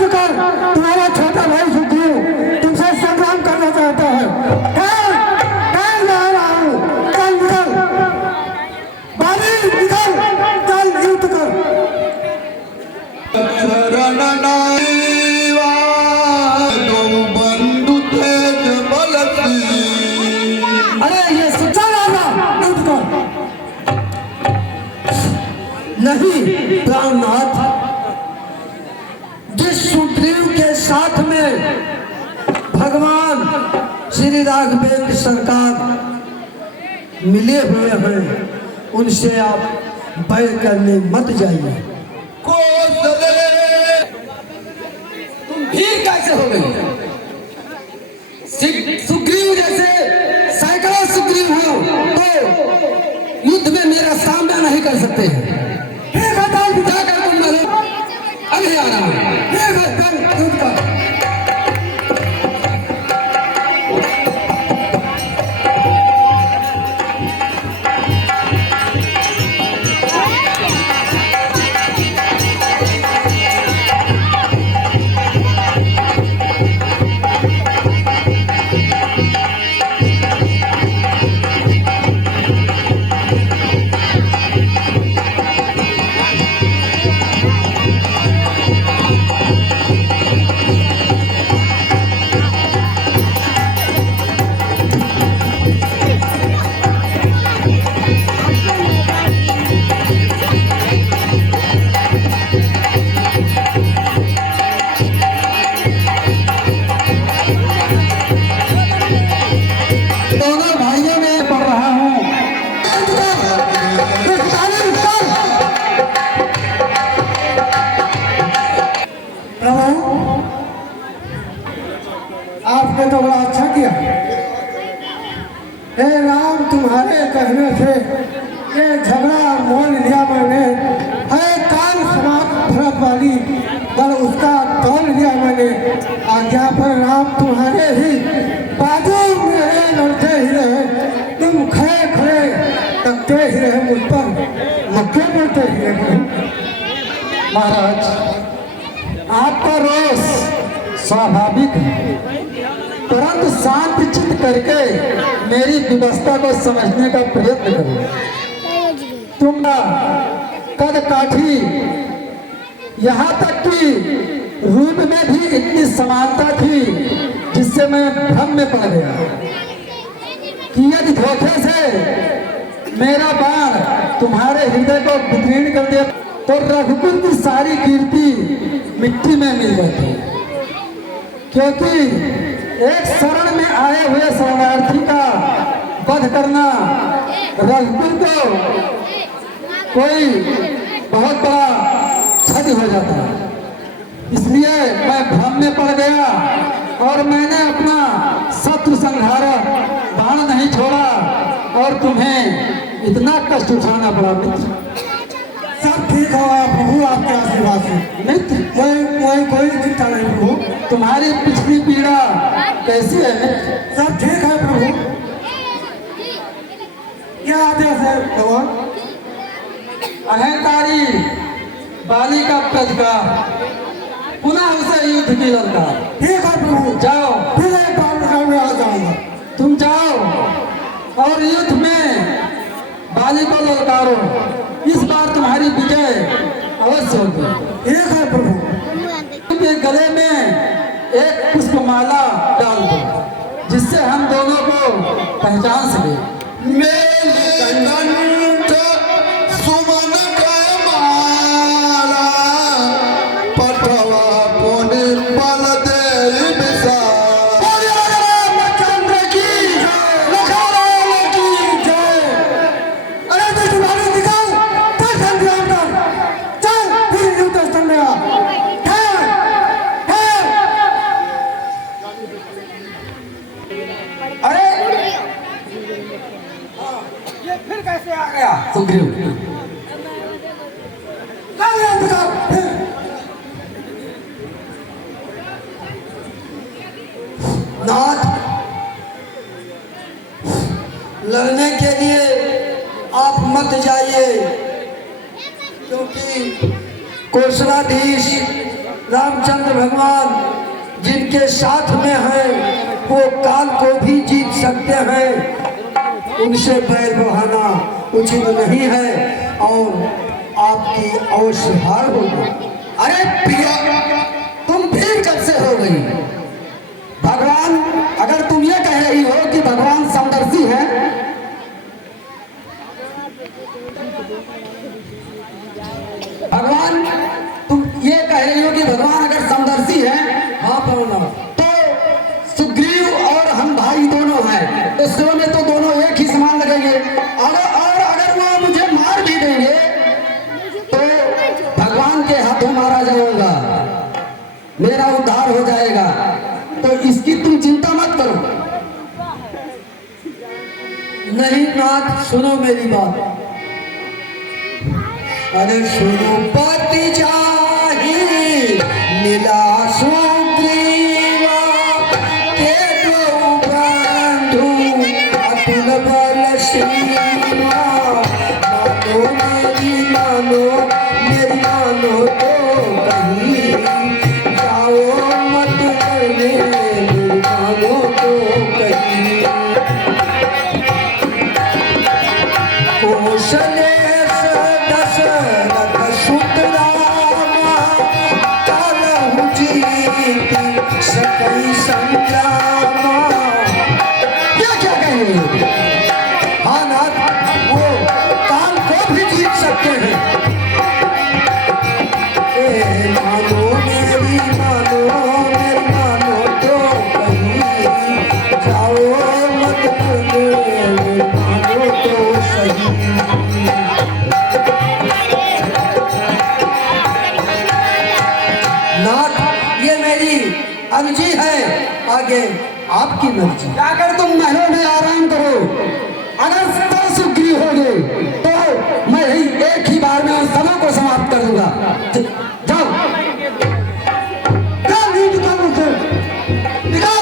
युद्ध कर। तुम्हारा छोटा भाई सुग्रीव तुमसे संग्राम करना चाहता है। मैं जा रहा हूँ, चल निकल बाली, निकल, चल युद्ध कर। अरे ये सच्चा राजा, युद्ध कर। नहीं प्राणनाथ, जिस सुग्रीव के साथ में भगवान श्री राघवेंद्र सरकार मिले हुए हैं, उनसे आप बैर करने मत जाइए। तुम भीड़ कैसे हो गए? सुग्रीव जैसे सैकड़ों सुग्रीव हो तो युद्ध में मेरा सामना नहीं कर सकते हैं। जाकर तुम मरो, अभी आ रहा हूं। युद्ध कर। आपने तो बड़ा अच्छा किया। हे राम, तुम्हारे कहने से ये झगड़ा मोल लिया मैंने। है काल समाप्त भरत वाली बल उसका तोल लिया मैंने। आज्ञा पर राम तुम्हारे ही बाजू मेरे लड़ते ही रहे। तुम खड़े खड़े तकते ही रहे मुझ पर, मक्के पड़ते ही रहे। महाराज, आपका रोष स्वाभाविक है, परंतु शांत चित्त करके मेरी व्यवस्था को समझने का प्रयत्न करो। तुम कद काठी, यहाँ तक कि रूप में भी इतनी समानता थी जिससे मैं भ्रम में पड़ गया कि यदि धोखे से मेरा बाण तुम्हारे हृदय को विकीर्ण कर दे तो रघुकुल की सारी कीर्ति मिट्टी में मिल जाती, क्योंकि एक शरण में आए हुए शरणार्थी का वध करना रघुकुल को कोई बहुत बड़ा क्षति हो जाता है। इसलिए मैं भ्रम में पड़ गया और मैंने अपना शत्रु संहारक बाण नहीं छोड़ा और तुम्हें इतना कष्ट उठाना पड़ा। मित्र, सब ठीक होगा प्रभु, आपके आशीर्वाद से। मित्र, कोई चिंता नहीं प्रभु। तुम्हारी पिछली पीड़ा कैसी है मित्र? सब ठीक है प्रभु। क्या आदेश है भगवान? अहंकारी बाली का प्रतिकार, पुनः उसे युद्ध की ललकार। ठीक है प्रभु, जाओ, फिर एक बार में आ जाऊंगा। तुम जाओ और युद्ध में बाली को ललकारो। इस बार तुम्हारी विजय अवश्य होगी। ठीक है प्रभु। उनके गले में एक पुष्पमाला डाल दो जिससे हम दोनों को पहचान सके। फिर कैसे आ गया सुग्रीव? नाथ, लड़ने के लिए आप मत जाइए, क्योंकि कौशलाधीश रामचंद्र भगवान जिनके साथ में है वो काल को भी जीत सकते हैं, उनसे बैर बहाना उचित नहीं है और आपकी अवश्य हार होगी। अरे प्रिया, तुम फिर कब से हो गई? भगवान, अगर तुम ये कह रही हो कि भगवान समदर्शी हैं, भगवान तुम ये कह रही हो कि भगवान अगर समदर्शी हैं, हाँ पौना, तो सुग्रीव और हम भाई दोनों हैं, तो शो में तो दोनों एक ही समान लगेंगे। और अगर वो मुझे मार भी देंगे तो भगवान के हाथों मारा जाऊंगा, मेरा उद्धार हो जाएगा, तो इसकी तुम चिंता मत करो। नहीं नाथ, सुनो मेरी बात। अरे सुनो पति जाहि मिला सुग्रीवा, के दो बंधु अतुल बल सीमा। मानो मेरी मानो, मेरी मानो तो कहीं जाओ मत करने, मानो तो कहीं। कौशले दशरथ सुत रामा, कालहु जीति सकई संग्रामा। क्या क्या कहेंगे? हाँ नाथ, वो काल को भी जीत सकते हैं। ए मानो मेरी मानो, मेरी मानो तो कहीं जाओ मत करने, मानो तो सही। नाथ, ये मेरी अर्जी है, आगे आपकी मर्जी। जाकर तुम महलों में आराम करो। अगर सब सुग्रीव हो गए तो मैं ही एक ही बार में उन सबों को समाप्त कर दूंगा। जाओ, निकल मुझसे, निकल।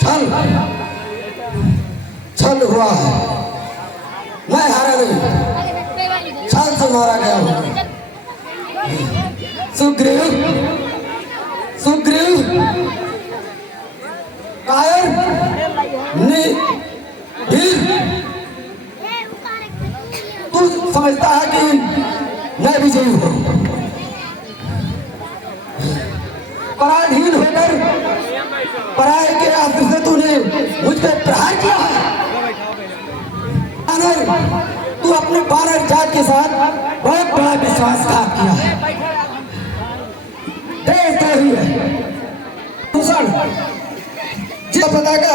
छल छल हुआ है, मैं हारा नहीं, छल से मारा गया हूँ। सुग्रीव, सुग्रीव कायर वीर, तू समझता है कि मैं विजयी हूँ? पराधीन होकर पराय के अस्त्र से तूने मुझ पे प्रहार किया है। तू अपने बानर जात के साथ बहुत बड़ा विश्वासघात किया है। देश द्रोही है, दूषण जिस पताका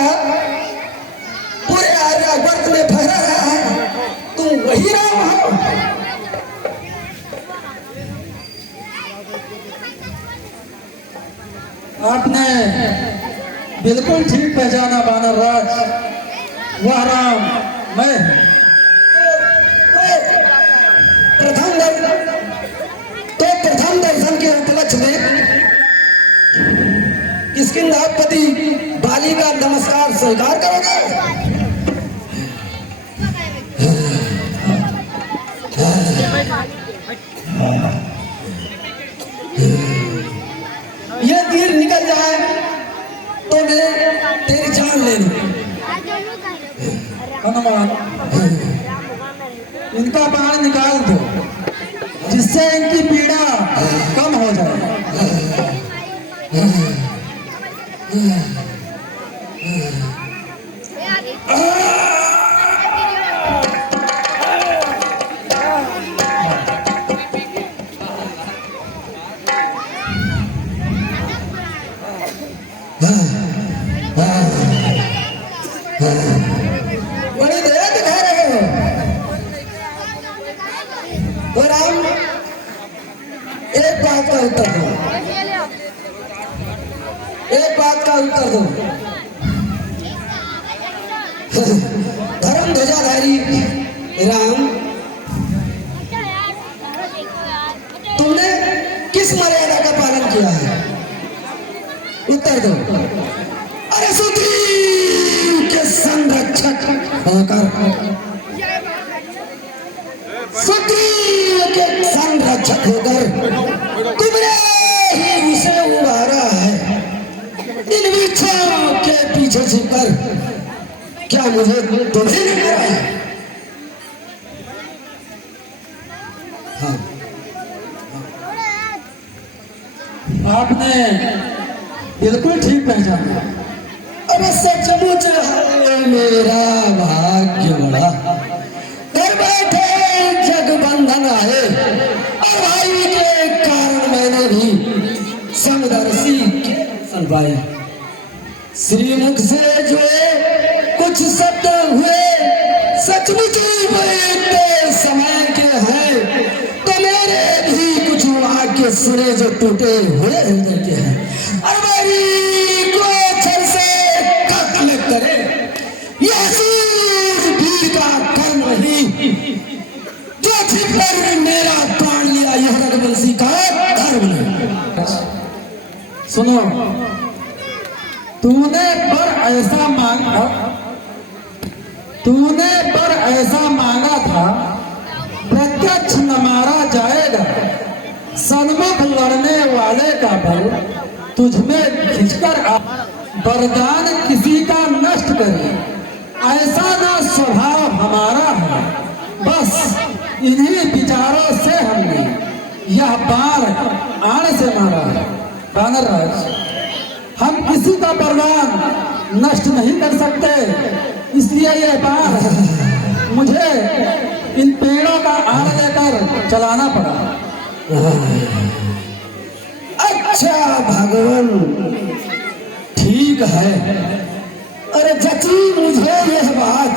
पूरे आर्यावर्त में फहरा रहा है, तुम वही राम हो। आपने बिल्कुल ठीक पहचाना बानर राज। वह राम मैं हूँ। प्रथम दर्शन के उपलक्ष्य में किष्किंधापति बाली का नमस्कार स्वीकार करोगे? ये तीर निकल जाए तो मैं तेरी जान ले लूं। हनुमान, इनका बाण निकाल दो जिससे इनकी पीड़ा कम हो जाए। बड़ी दया दिखा रहे हो। तो राम, एक बात का उत्तर दो, एक बात का उत्तर दो। धर्म ध्वजाधारी राम, तुमने किस मर्यादा का पालन किया है? उत्तर दो। अरे सुग्रीव के संरक्षक होकर, सुग्रीव के संरक्षक होकर तुमने ही उसे उबारा है। इन वृक्षों के पीछे छिपकर क्या मुझे तुम्हें नहीं मारा है? हाँ, आपने बिल्कुल ठीक पहचाना। अरे सचमुच है मेरा भाग्य बड़ा, घर बैठे जगबंधन आए और भाई के कारण मैंने भी समदर्शी सुन पाए। श्रीमुख से जो कुछ शब्द हुए सचमुच बीते समय के हैं, तो मेरे भी कुछ वाक्य सुने जो टूटे हुए हृदय के हैं। और मेरी को छल से कत्ल करे यह सूझ भीड़ का कर्म नहीं, जो छिपकर मेरा प्राण लिया यह रघुवंशी का धर्म नहीं। सुनो, तूने पर ऐसा मांगा था, प्रत्यक्ष न मारा जाएगा। सन्मुख लड़ने वाले का बल तुझमें खिंचकर आ, वरदान किसी का नष्ट करे, ऐसा ना स्वभाव हमारा है। बस इन्हीं विचारों से हमने यह बाण आण से मारा है। बानर राज, हम किसी का वरदान नष्ट नहीं कर सकते, इसलिए यह बाण मुझे इन पेड़ों का आड़ लेकर चलाना पड़ा। अच्छा भगवान, ठीक है। अरे जची मुझे यह बात,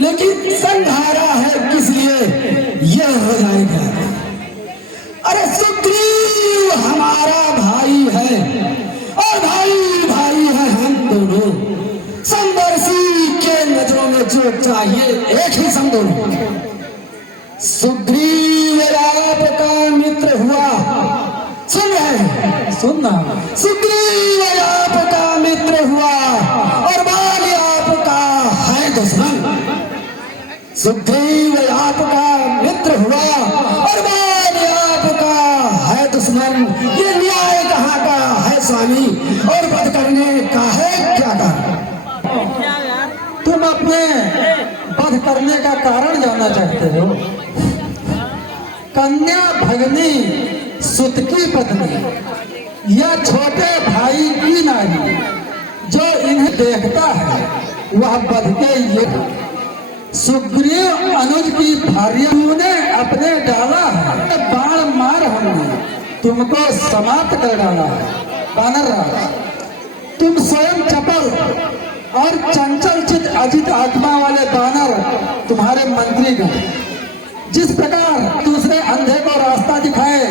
लेकिन संहारा है किस लिए यह हो जाएगा। अरे सुग्रीव हमारा भाई है और भाई भाई है हम दोनों। समदर्शी के नजरों में जो चाहिए एक ही सम दोनों। सुग्रीव आपका मित्र हुआ, सुन रहे? सुनना, सुग्रीव आपका मित्र हुआ और बाली आपका है दुश्मन। सुग्रीव आपका मित्र हुआ और बाली आपका है दुश्मन। ये न्याय कहाँ का है स्वामी, और वध करने का है क्या का? तुम अपने वध करने का कारण जानना चाहते हो। कन्या भगनी सुत की पत्नी या छोटे भाई की नारी जो इन्हें देखता है वह बध के ये सुग्रीव अनुज की भार्या ने अपने डाला है। बाण मार हमने तुमको समाप्त कर डाला है। बानर राज, तुम स्वयं चपल और चंचल चित अजित आत्मा वाले बानर, तुम्हारे मंत्रीगण जिस प्रकार दूसरे अंधे को रास्ता दिखाए,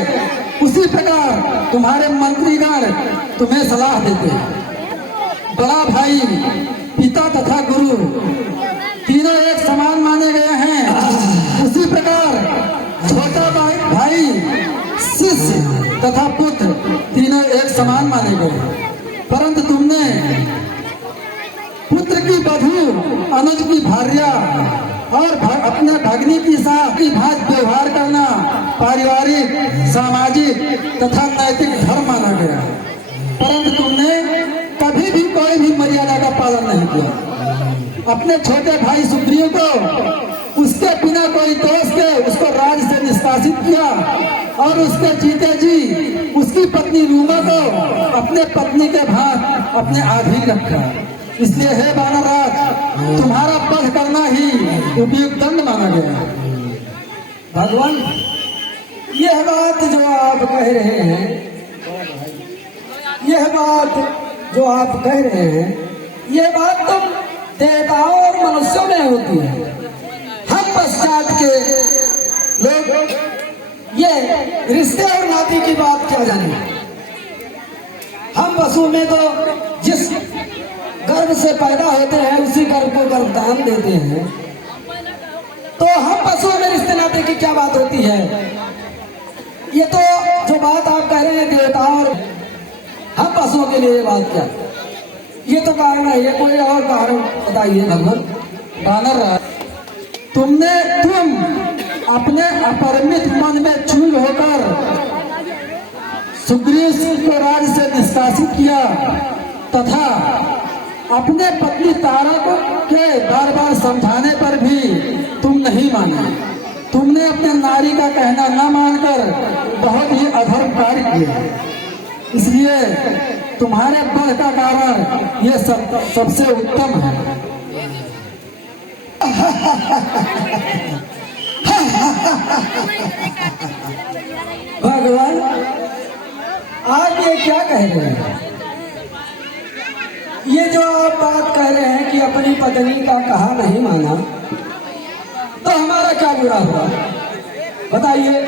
उसी प्रकार तुम्हारे मंत्रीगण तुम्हें सलाह देते। बड़ा भाई पिता तथा गुरु तीनों एक समान माने गए हैं। उसी प्रकार छोटा भाई शिष्य तथा पुत्र तीनों एक समान माने गए, परंतु तुमने पुत्र की बधू, अनुज की भार्या और अपने भगनी की साथ की भांति व्यवहार करना पारिवारिक, सामाजिक तथा नैतिक धर्म माना गया, परंतु तुमने कभी भी कोई भी मर्यादा का पालन नहीं किया। अपने छोटे भाई सुग्रीव को उसके बिना कोई दोष के उसको राज्य से निष्कासित किया और उसके जीते जी उसकी पत्नी रूमा को अपने पत्नी के भाग अपने आधीन रखा। इसलिए हे वानरराज, तुम्हारा वध करना ही उपयुक्त दंड माना गया। भगवान, यह बात जो आप कह रहे हैं, यह बात जो आप कह रहे हैं, यह बात तुम देवताओं और मनुष्यों में होती है। हम पश्चात के लोग ये रिश्ते और नाती की बात क्या जाने। हम पशु में तो जिस गर्भ से पैदा होते हैं उसी गर्भ को गर्भदान देते हैं, तो हम पशुओं में रिश्ते नाते की क्या बात होती है। ये तो जो बात आप कह रहे हैं देवताओं और हम पशुओं के लिए बात क्या, ये तो कारण है, ये कोई और कारण बताइए भगवान। वानरराज, तुम अपने अपरिमित मन में चूर होकर सुग्रीव को राज्य से निष्कासित किया तथा अपने पत्नी तारा को के बार बार समझाने पर भी तुम नहीं माने। तुमने अपने नारी का कहना न मानकर बहुत ही अधर्म कार्य किया। इसलिए तुम्हारे वध का कारण ये सबसे उत्तम है। भगवान, आप ये क्या कह रहे हैं? ये जो आप बात कह रहे हैं कि अपनी पत्नी का कहा नहीं माना, तो हमारा क्या बुरा हुआ बताइए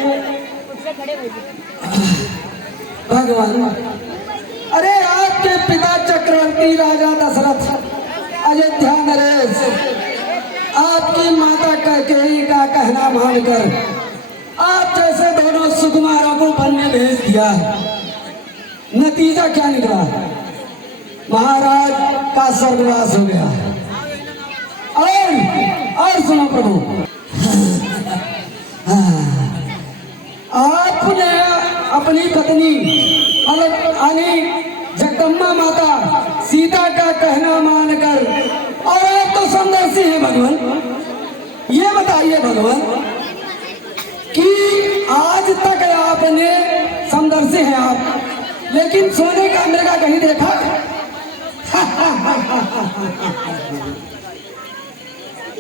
भगवान। अरे आपके पिता चक्रवर्ती राजा दशरथ, अयोध्या नरेश, आपकी माता कैकेयी का कहना मानकर आप जैसे दोनों सुकुमारों को वन में भेज दिया। नतीजा क्या निकला? महाराज का स्वर्गवास हो गया। और सुनो प्रभु, आपने अपनी पत्नी जगदम्बा माता सीता का कहना मानकर, और आप तो समदर्शी हैं भगवान, ये बताइए भगवान कि आज तक आपने समदर्शी हैं आप, लेकिन सोने का मृगा कहीं देखा?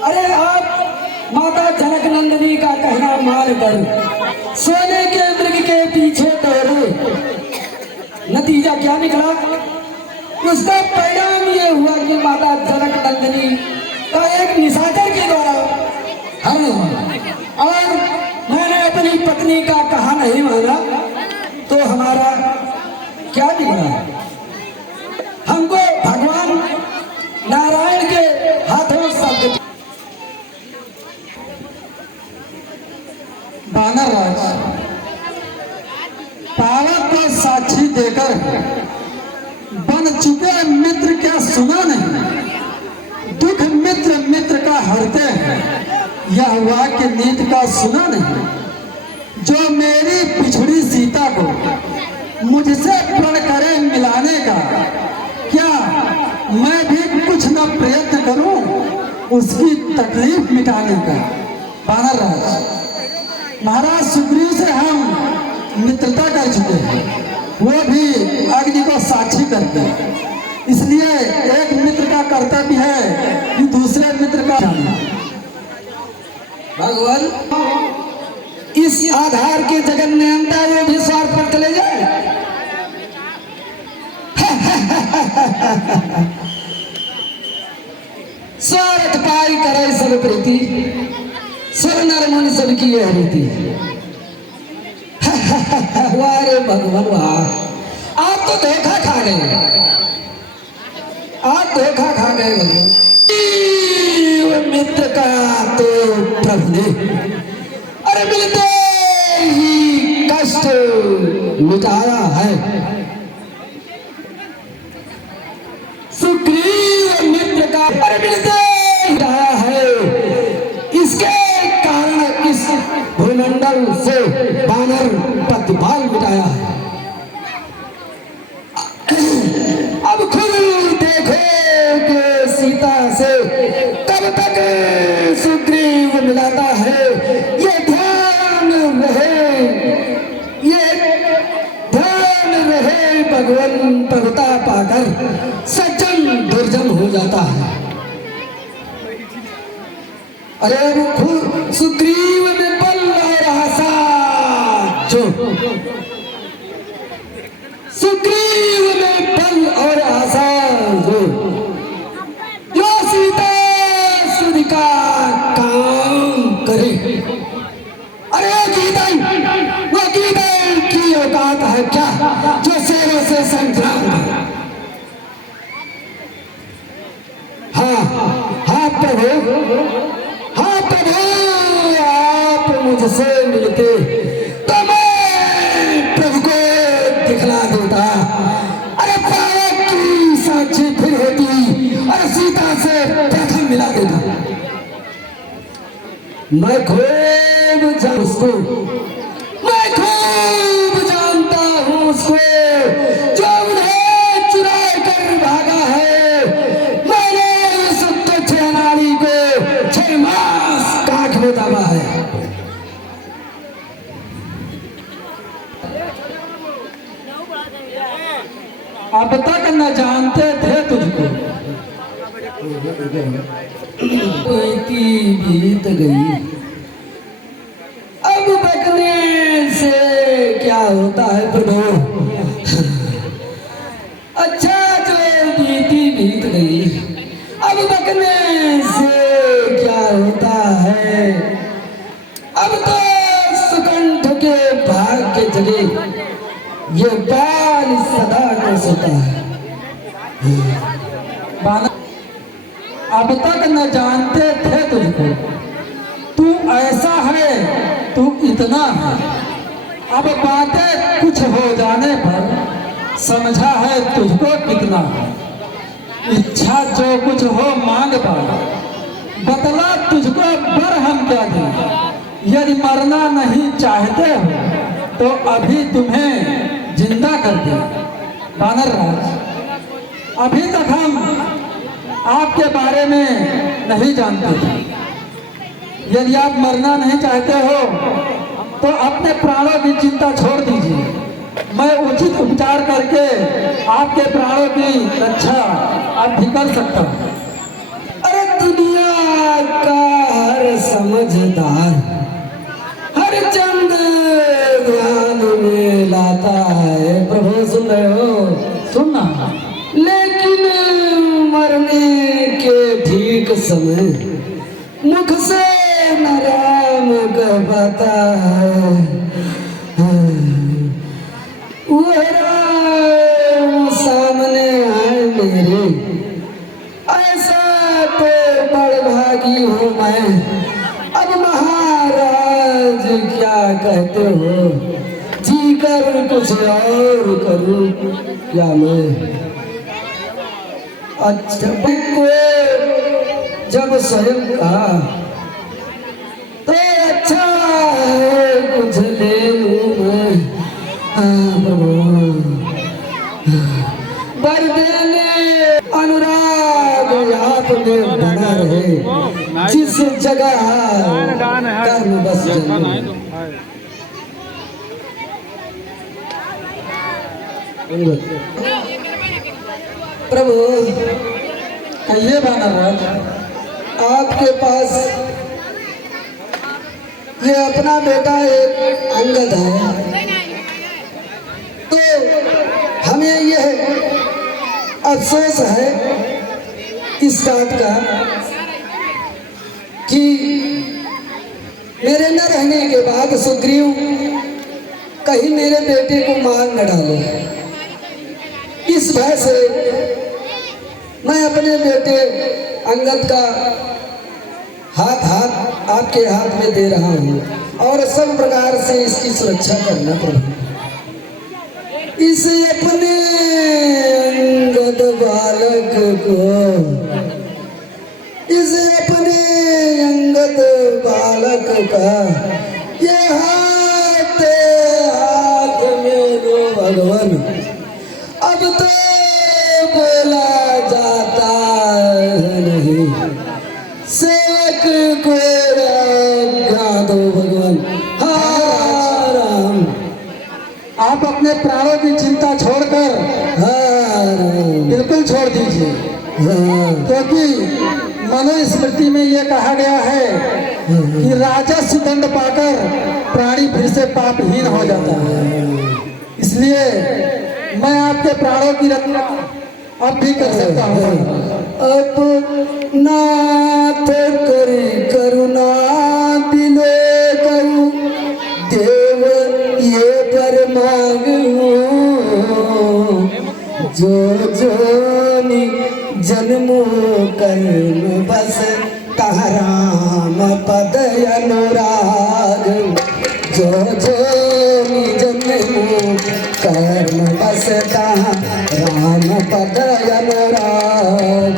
अरे आप माता जनक नंदिनी का कहना मानकर सोने के मृग के पीछे दौड़े, नतीजा क्या निकला? उसका परिणाम ये हुआ कि माता जनक नंदिनी का एक निशाचर के द्वारा हरण हुआ, और मैंने अपनी पत्नी का कहा नहीं माना, तो हमारा क्या निकला? हमको भगवान नारायण के हाथों शब्द। वानरराज, पावक को साक्षी देकर बन चुके मित्र क्या सुना नहीं? दुख मित्र मित्र का हरते हैं, यह वाक्य नीति का सुना नहीं? जो मेरी पिछड़ी सीता को मुझसे प्रण करे मिलाने का, क्या मैं भी कुछ न प्रयत्न करूं उसकी तकलीफ मिटाने का? वानरराज, महाराज सुग्रीव से हम मित्रता कर चुके हैं, वो भी अग्नि को साक्षी करते हैं। इसलिए एक मित्र का कर्तव्य है कि दूसरे मित्र का जानना। भगवान, इस आधार के जगन्यता वो भी स्वार्थ पर चले जाए। स्वार्थ पाई करे सब प्रीति, सुर नर मुनि सब की यह रीति। वाह रे भगवान वाह, आप तो धोखा खा गए। आप धोखा खा गए भगवान। मित्र का तो प्रभु ने अरे मिलते ही कष्ट मिटाया है। सुग्रीव मित्र का अरे मिलते ही मिटाया है। इसके कारण इस भूमंडल से वानर प्रतिपाल मिटाया है। अब खुद देखो कि सीता से कब तक सुग्रीव मिलाता है। ये ध्यान रहे भगवान प्रभुता पाकर सज्जन दुर्जन हो जाता है। अरे वो खुद सुग्रीव में बल और आशा जो सुग्रीव में बल और आशा जो सीता सुध का काम करे। अरे वो गीदड़ की औकात है क्या जो शेरों से संग्राम करे। हाँ प्रभु, हाँ प्रभु, आप मुझसे मिलते तो मैं प्रभु को दिखला देता। अरे प्राण की साक्षी फिर होती और सीता से प्रथम मिला देता। मैं खूब जानता हूँ उसको जो उन्हें चुरा कर भागा है। मैंने उस तुच्छ नारी को 6 मास काट में दबा है। अब तक न जानते थे तुझको, बीत गई। अब बकने से क्या होता है प्रभु। अच्छा जो बीत गई, अब बकने से क्या होता है। अब तो सुकंठ के भाग के जगह ये बाल सदा को सोता है। अब तक न जानते थे तुझको, तू ऐसा है, तू इतना है। अब बातें कुछ हो जाने पर समझा है तुझको कितना है। इच्छा जो कुछ हो मांग पाओ, बतला तुझको बर हम क्या दें। यदि मरना नहीं चाहते हो तो अभी तुम्हें जिंदा कर दे। वानर राज, अभी तक हम आपके बारे में नहीं जानते थे। यदि आप मरना नहीं चाहते हो तो अपने प्राणों की चिंता छोड़ दीजिए। मैं उचित उपचार करके आपके प्राणों की रक्षा अब भी कर सकता हूँ। अरे दुनिया का हर समझदार हर चंद ध्यान में लाता है। प्रभु सुन रहे हो? सुनना। लेकिन मरने के ठीक समय मुख से न राम कह पाता है। वो राम सामने आए मेरे, ऐसा तो बड़भागी हूँ मैं। अब महाराज क्या कहते हो, जी कर कुछ और करूँ क्या मैं। अच्छा को जब स्वयं कहा तो अच्छा है कुछ ले लूं मैं। बर देने अनुराग आप में बना रहे, जिस जगह कर्म बस प्रभु। कहिए वानर राज। आपके पास ये अपना बेटा एक अंगद है, तो हमें यह अफसोस है इस बात का कि मेरे न रहने के बाद सुग्रीव कहीं मेरे बेटे को मार न डाले। इस भय से मैं अपने बेटे अंगद का हाथ आपके हाथ में दे रहा हूँ और सब प्रकार से इसकी सुरक्षा करना प्रभु। इस अपने अंगद बालक को, इस अपने अंगद बालक का ये हाथ में लो भगवान। अब तो बोला जाता नहीं, सेवक को आज्ञा दो भगवान। हाँ राम, आप अपने प्राणों की चिंता छोड़कर हाँ राम, बिल्कुल छोड़ दीजिए, हाँ क्योंकि मनुस्मृति में यह कहा गया है कि राजस्व दंड पाकर प्राणी फिर से पापहीन हो जाता है। इसलिए मैं आपके प्राणों की रक्षा अब भी कर सकता हूँ। अब नाथ करी करुणा दिलो करूँ देव ये पर मांगू, जो जन्मो कर्म बस ताराम पद अनुराग, जो जन्मो कर्म बस ताराम पद अनुराग।